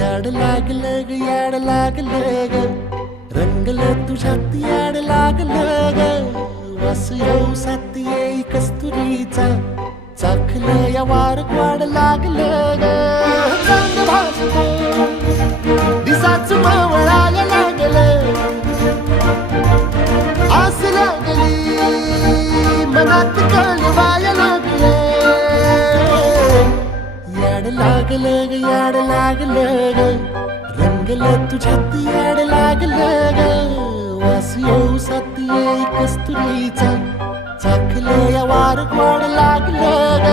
याड लागलं ग, याड लागलं ग, रंगलं तुझ्यात याड लागलं ग. वास येऊ साथ येई कस्तुरीचा, चाखलं या वार वाड लागलं ग. चांद भासतो दिसाच मावळायला लागलं, आस लागली मनात कळवाया लागलं. याड लागलं ग, याड लागलं ग, रंगलं तुझ्यात याड लागलं ग. वास येऊ साथ येई कस्तुरीचा, चाखलं या वार गोड लागलं ग.